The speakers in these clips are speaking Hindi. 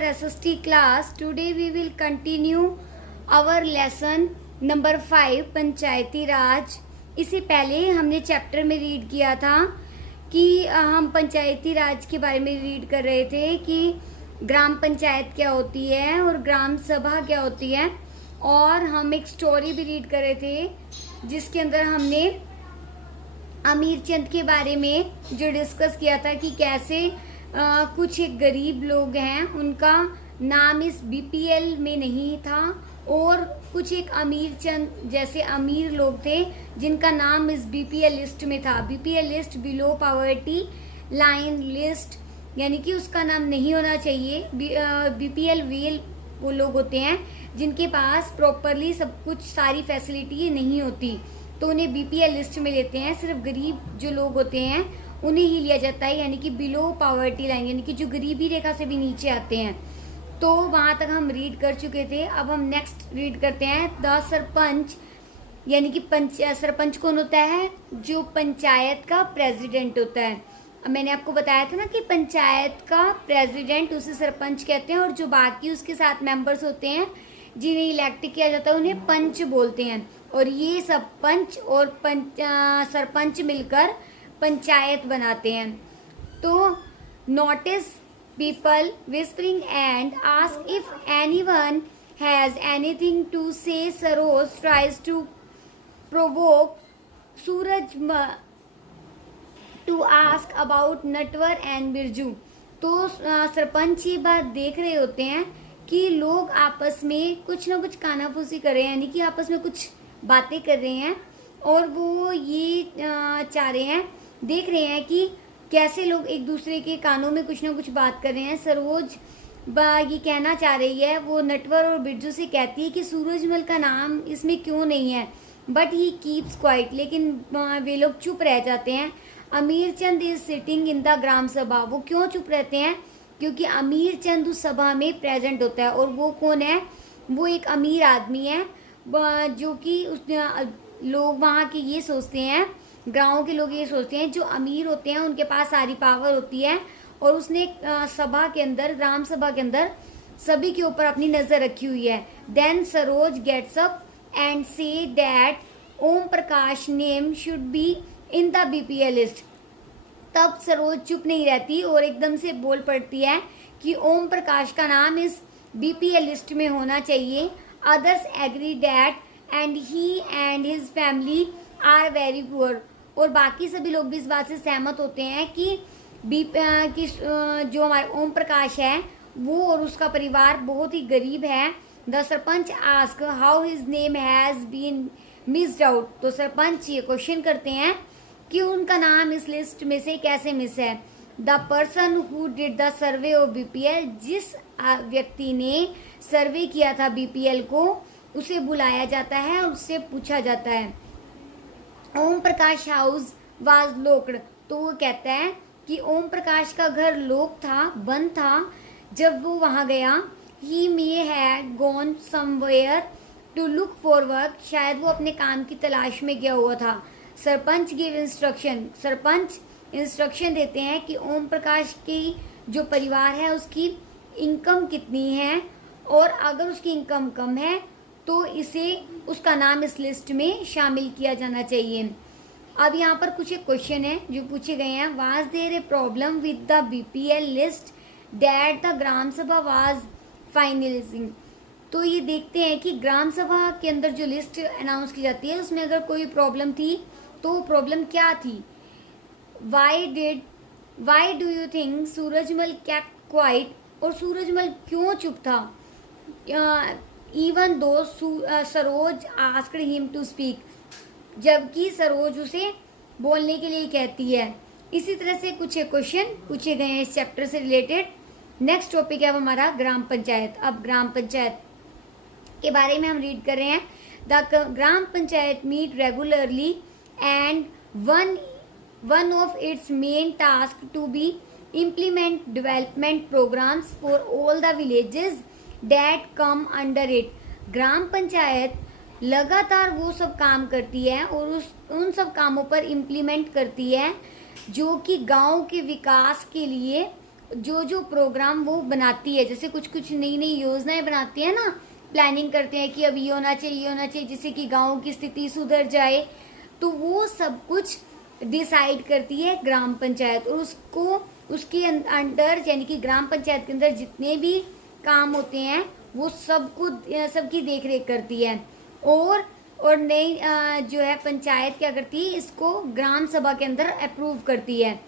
our SST class. Today we will continue our lesson number 5 पंचायती राज. इससे पहले हमने चैप्टर में रीड किया था कि हम पंचायती राज के बारे में रीड कर रहे थे कि ग्राम पंचायत क्या होती है और ग्राम सभा क्या होती है, और हम एक स्टोरी भी रीड कर रहे थे जिसके अंदर हमने अमीर चंद के बारे में जो डिस्कस किया था कि कैसे कुछ एक गरीब लोग हैं, उनका नाम इस बीपीएल में नहीं था, और कुछ एक अमीर चंद जैसे अमीर लोग थे जिनका नाम इस बीपीएल लिस्ट में था. BPL list below poverty line list, यानी कि उसका नाम नहीं होना चाहिए. बीपीएल वेल वो लोग होते हैं जिनके पास प्रॉपरली सब कुछ सारी फैसिलिटी नहीं होती, तो उन्हें बीपीएल लिस्ट में लेते हैं. सिर्फ गरीब जो लोग होते हैं उन्हें ही लिया जाता है, यानी कि बिलो पॉवर्टी लाइन, यानी कि जो गरीबी रेखा से भी नीचे आते हैं. तो वहां तक हम रीड कर चुके थे. अब हम नेक्स्ट रीड करते हैं द सरपंच, यानी कि सरपंच कौन होता है? जो पंचायत का प्रेसिडेंट होता है. अब मैंने आपको बताया था ना कि पंचायत का प्रेसिडेंट उसे सरपंच कहते हैं, और जो बाकी उसके साथ मेंबर्स होते हैं जिन्हें इलेक्ट किया जाता है उन्हें पंच बोलते हैं. और ये सब पंच और सरपंच मिलकर पंचायत बनाते हैं. तो notice people whispering and ask if anyone has anything to say. Saroj tries to provoke Suraj to ask about Natwar and Birju. तो सरपंच ये बात देख रहे होते हैं कि लोग आपस में कुछ ना कुछ कानाफूसी कर रहे हैं, यानी कि आपस में कुछ बातें कर रहे हैं, और वो ये चाह रहे हैं, देख रहे हैं कि कैसे लोग एक दूसरे के कानों में कुछ ना कुछ बात कर रहे हैं. सरोज ये कहना चाह रही है, वो नटवर और बिरजू से कहती है कि सूरजमल का नाम इसमें क्यों नहीं है, बट ही कीप्स क्वाइट, लेकिन वे लोग चुप रह जाते हैं. अमीर चंद is sitting in the gram सभा. वो क्यों चुप रहते हैं? क्योंकि अमीर चंद उस सभा में प्रेजेंट होता है. और वो कौन है? वो एक अमीर आदमी है, जो कि उस लोग वहाँ के ये सोचते हैं, गांव के लोग ये सोचते हैं, जो अमीर होते हैं उनके पास सारी पावर होती है, और उसने सभा के अंदर, ग्राम सभा के अंदर सभी के ऊपर अपनी नजर रखी हुई है. Then Saroj gets up and say that Om Prakash name should be in the BPL list. तब सरोज चुप नहीं रहती और एकदम से बोल पड़ती है कि ओम प्रकाश का नाम इस बीपीएल लिस्ट में होना चाहिए. Others agree that and he and his family are very poor. और बाकी सभी लोग भी इस बात से सहमत होते हैं कि जो हमारे ओम प्रकाश है वो और उसका परिवार बहुत ही गरीब है. The sarpanch ask how his name has been missed out. तो सरपंच ये क्वेश्चन करते हैं कि उनका नाम इस लिस्ट में से कैसे मिस है. The person who did the survey of BPL, जिस व्यक्ति ने सर्वे किया था बीपीएल को, उसे बुलाया जाता है और उससे पूछा जाता है. Om Prakash house was locked. तो वो कहता है कि ओम प्रकाश का घर लॉक था, बंद था जब वो वहां गया. He may have gone somewhere to look for work. शायद वो अपने काम की तलाश में गया हुआ था. Sarpanch give instruction. Sarpanch instruction देते हैं कि ओम प्रकाश की जो परिवार है उसकी इनकम कितनी है, और अगर उसकी इनकम कम है तो इसे उसका नाम इस लिस्ट में शामिल किया जाना चाहिए. अब यहाँ पर कुछ एक क्वेश्चन है जो पूछे गए हैं. Was there a problem with the BPL list that the gram sabha was finalising. तो ये देखते हैं कि ग्राम सभा के अंदर जो लिस्ट अनाउंस की जाती है उसमें अगर कोई प्रॉब्लम थी तो वो प्रॉब्लम क्या थी. Why do you think Surajmal kept quiet. और सूरजमल क्यों चुप था? Even though Saroj asked him to speak, जबकि सरोज उसे बोलने के लिए कहती है. इसी तरह से कुछ क्वेश्चन पूछे गए हैं इस चैप्टर से रिलेटेड. नेक्स्ट टॉपिक है अब हमारा ग्राम पंचायत. अब ग्राम पंचायत के बारे में हम रीड कर रहे हैं. The gram panchayat meet regularly and one of its main task to be implement development programs for all the villages that come under it. ग्राम पंचायत लगातार वो सब काम करती है और उन सब कामों पर इम्प्लीमेंट करती है जो कि गांव के विकास के लिए जो जो प्रोग्राम वो बनाती है, जैसे कुछ कुछ नई नई योजनाएं बनाती है ना, प्लानिंग करते हैं कि अब ये होना चाहिए जिससे कि गांव की स्थिति सुधर जाए, तो वो सब कुछ डिसाइड करती है ग्राम पंचायत। और उसको उसके अंडर यानी कि ग्राम पंचायत के अंदर जितने भी काम होते हैं वो सबकी देख रेख करती है। और नई जो है पंचायत क्या करती है, इसको ग्राम सभा के अंदर अप्रूव करती है।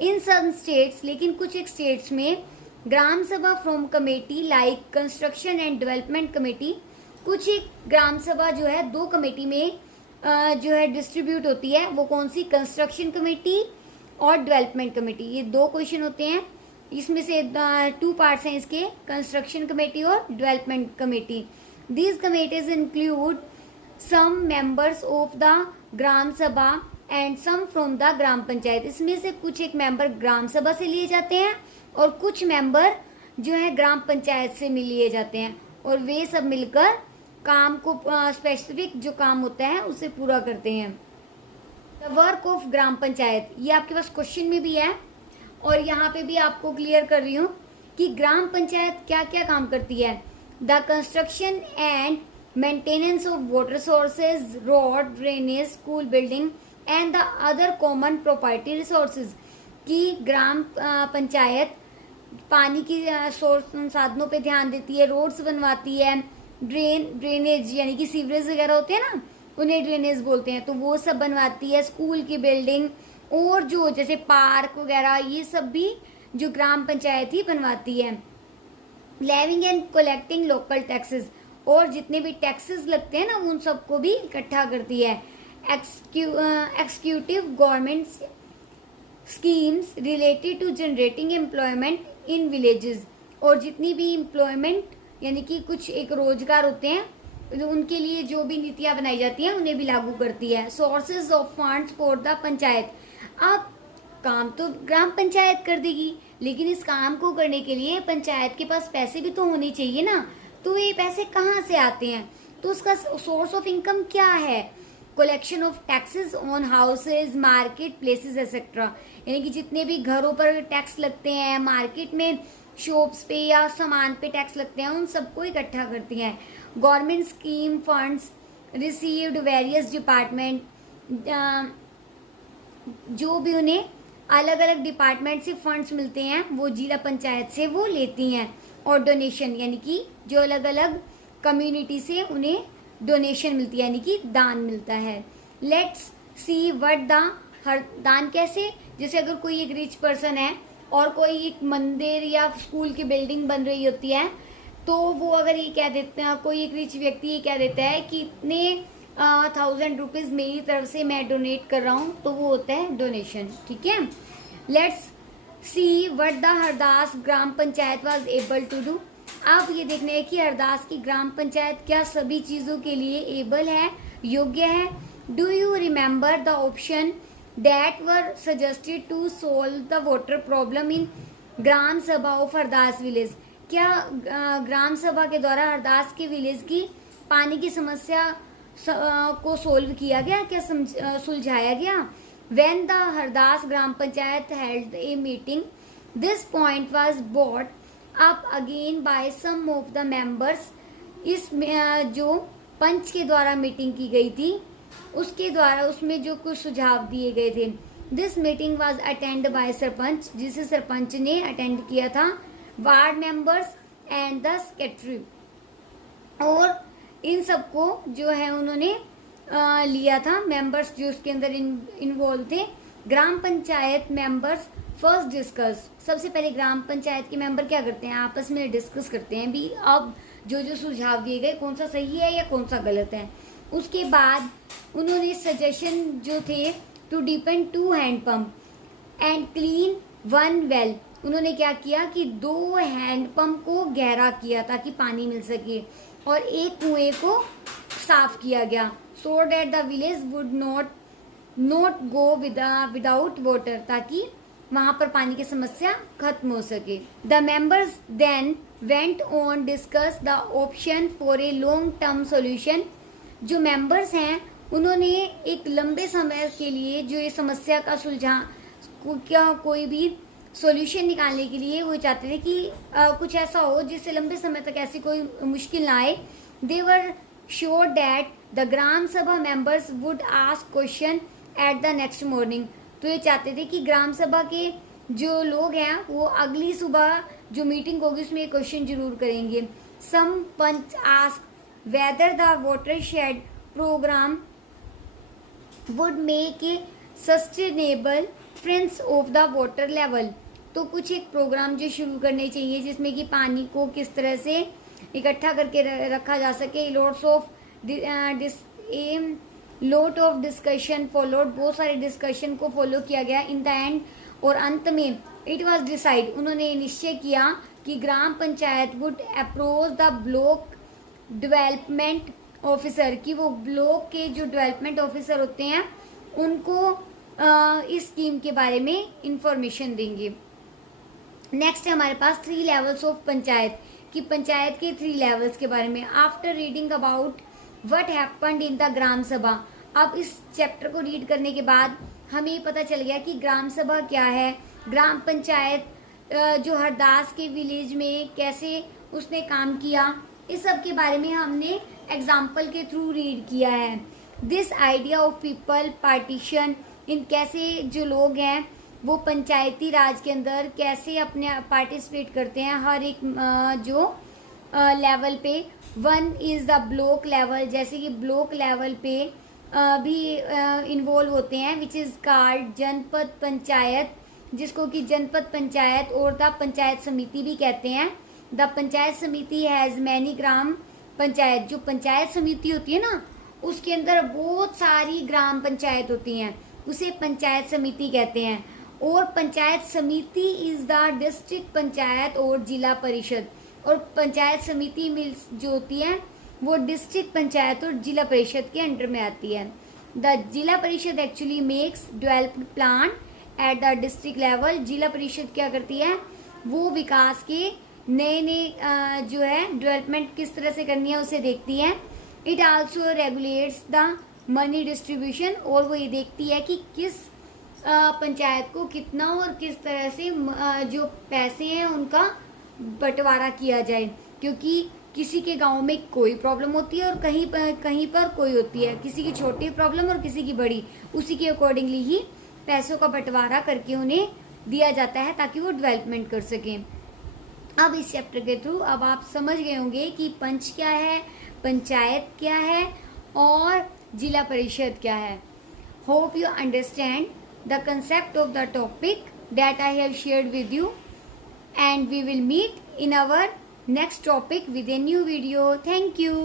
इन सम स्टेट्स, लेकिन कुछ एक स्टेट्स में ग्राम सभा from committee like construction and development committee, कुछ एक ग्राम सभा जो है 2 कमेटी में जो है डिस्ट्रीब्यूट होती है। वो कौन सी, कंस्ट्रक्शन कमेटी और डेवलपमेंट कमेटी। ये 2 क्वेश्चन होते हैं, इसमें से 2 पार्ट्स हैं इसके, कंस्ट्रक्शन कमेटी और development committee. These committees include some members of the gram sabha and some from the gram panchayat. इसमें से कुछ एक मेंबर ग्राम सभा से लिए जाते हैं और कुछ मेंबर जो है ग्राम पंचायत से लिए जाते हैं, और वे सब मिलकर काम को स्पेसिफिक जो काम होता है उसे पूरा करते हैं। The work of gram panchayat, ये आपके पास क्वेश्चन में भी है और यहाँ पे भी आपको क्लियर कर रही हूँ कि ग्राम पंचायत क्या क्या काम करती है। The construction and maintenance of water sources, road, drainage, school building and the other common property resources, की ग्राम पंचायत पानी की सोर्स संसाधनों पे ध्यान देती है, रोड्स बनवाती है, ड्रेनेज यानी कि सीवरेज वगैरह होते हैं ना, उन्हें ड्रेनेज बोलते हैं, तो वो सब बनवाती है, स्कूल की बिल्डिंग और जो जैसे पार्क वगैरह ये सब भी जो ग्राम पंचायत ही बनवाती है। Levying and collecting local taxes, और जितने भी टैक्सेस लगते हैं ना उन सबको भी इकट्ठा करती है। Executive government schemes related to generating employment in villages, और जितनी भी एम्प्लॉयमेंट यानी कि कुछ एक रोजगार होते हैं उनके लिए जो भी नीतियां बनाई जाती हैं उन्हें भी लागू करती है। Sources of funds for the panchayat, अब काम तो ग्राम पंचायत कर देगी, लेकिन इस काम को करने के लिए पंचायत के पास पैसे भी तो होने चाहिए ना, तो ये पैसे कहाँ से आते हैं, तो उसका सोर्स ऑफ इनकम क्या है, collection of taxes on houses, market places etcetera, यानी कि जितने भी घरों पर टैक्स लगते हैं, मार्केट में शॉप्स पे या सामान पे टैक्स लगते हैं, उन सबको इकट्ठा करती हैं। Government scheme funds received various department, जो भी उन्हें अलग अलग डिपार्टमेंट से फंड्स मिलते हैं वो जिला पंचायत से वो लेती हैं। और डोनेशन यानी कि जो अलग अलग कम्युनिटी से उन्हें डोनेशन मिलती है यानी कि दान मिलता है। लेट्स सी व्हाट द, हर दान कैसे, जैसे अगर कोई एक रिच पर्सन है और कोई एक मंदिर या स्कूल की बिल्डिंग बन रही होती है, तो वो अगर ये कह देते हैं, कोई एक रिच व्यक्ति ये कह देता है कि इतने 1000 रुपीज मेरी तरफ से मैं डोनेट कर रहा हूँ, तो वो होता है डोनेशन। ठीक है, let's see what the Hardas gram panchayat was able to do. अब ये देखना है कि हरदास की ग्राम पंचायत क्या सभी चीजों के लिए एबल है, योग्य है। Do you remember the option that were suggested to solve the water problem in gram sabha of Hardas village, क्या ग्राम सभा के द्वारा हरदास के विलेज की पानी की समस्या को सोल्व किया गया, क्या सुलझाया गया। When the Hardas gram panchayat held a meeting, this point was brought up again by some of the members। इस जो पंच के द्वारा मीटिंग की गई थी उसके द्वारा उसमें जो कुछ सुझाव दिए गए थे। This meeting was attend by sarpanch, जिसे सरपंच ने अटेंड किया था, ward members and the secretary, और इन सबको जो है उन्होंने लिया था, मेंबर्स जो उसके अंदर इन्वॉल्व थे। ग्राम पंचायत मेंबर्स फर्स्ट डिस्कस, सबसे पहले ग्राम पंचायत के मेंबर क्या करते हैं, आपस में डिस्कस करते हैं भी अब जो जो सुझाव दिए गए कौन सा सही है या कौन सा गलत है। उसके बाद उन्होंने सजेशन जो थे to deepen 2 handpump and clean 1 well, उन्होंने क्या किया कि 2 हैंडपम्प को गहरा किया ताकि पानी मिल सके और एक कुएं को साफ किया गया, so that the village would not go without water, ताकि वहां पर पानी की समस्या खत्म हो सके। The members then went on discuss the option for a long term solution। जो members हैं उन्होंने एक लंबे समय के लिए जो ये समस्या का सुलझा क्या कोई भी सॉल्यूशन निकालने के लिए वो चाहते थे कि कुछ ऐसा हो जिससे लंबे समय तक ऐसी कोई मुश्किल ना आए. दे were sure that the gram सभा members would ask question at the next morning. तो ये चाहते थे कि ग्राम सभा के जो लोग हैं वो अगली सुबह जो मीटिंग होगी उसमें क्वेश्चन जरूर करेंगे. Some panch ask whether the watershed programme would make a sustainable friends of the water level. तो कुछ एक प्रोग्राम जो शुरू करने चाहिए जिसमें कि पानी को किस तरह से इकट्ठा करके रखा जा सके. Lot of discussion followed. बहुत सारे डिस्कशन को फॉलो किया गया. इन द एंड, और अंत में इट वॉज डिसाइड, उन्होंने निश्चय किया कि gram panchayat would approach the block development officer, कि वो ब्लॉक के जो डेवलपमेंट ऑफिसर होते हैं उनको इस स्कीम के बारे में इंफॉर्मेशन देंगे. नेक्स्ट है हमारे पास 3 लेवल्स ऑफ पंचायत, कि पंचायत के 3 लेवल्स के बारे में. After reading about what happened in the gram sabha. अब इस चैप्टर को रीड करने के बाद हमें पता चल गया कि ग्राम सभा क्या है, ग्राम पंचायत जो हरदास के विलेज में कैसे उसने काम किया, इस सब के बारे में हमने एग्जाम्पल के थ्रू रीड किया है. This idea of people partition इन, कैसे जो लोग हैं वो पंचायती राज के अंदर कैसे अपने पार्टिसिपेट करते हैं हर एक जो लेवल पे. 1 इज द ब्लॉक लेवल, जैसे कि ब्लॉक लेवल पे भी इन्वॉल्व होते हैं, विच इज कॉल्ड जनपद पंचायत, जिसको कि जनपद पंचायत और द पंचायत समिति भी कहते हैं. द पंचायत समिति हैज मैनी ग्राम पंचायत. जो पंचायत समिति होती है ना उसके अंदर बहुत सारी ग्राम पंचायत होती हैं, उसे पंचायत समिति कहते हैं. और पंचायत समिति इज द डिस्ट्रिक्ट पंचायत और जिला परिषद. और पंचायत समिति मिल्स जो होती है वो डिस्ट्रिक्ट पंचायत और जिला परिषद के अंडर में आती है. द जिला परिषद actually makes development plan at the district level. जिला परिषद क्या करती है, वो विकास के नए नए जो है डेवलपमेंट किस तरह से करनी है उसे देखती है. It also regulates the money distribution, और वो ये देखती है कि किस पंचायत को कितना और किस तरह से जो पैसे हैं उनका बंटवारा किया जाए. क्योंकि किसी के गांव में कोई प्रॉब्लम होती है और कहीं पर कोई होती है, किसी की छोटी प्रॉब्लम और किसी की बड़ी, उसी के अकॉर्डिंगली ही पैसों का बंटवारा करके उन्हें दिया जाता है ताकि वो डेवलपमेंट कर सकें. अब इस चैप्टर के थ्रू अब आप समझ गए होंगे कि पंच क्या है, पंचायत क्या है और जिला परिषद क्या है. Hope you understand the concept of the topic that I have shared with you, and we will meet in our next topic with a new video. Thank you.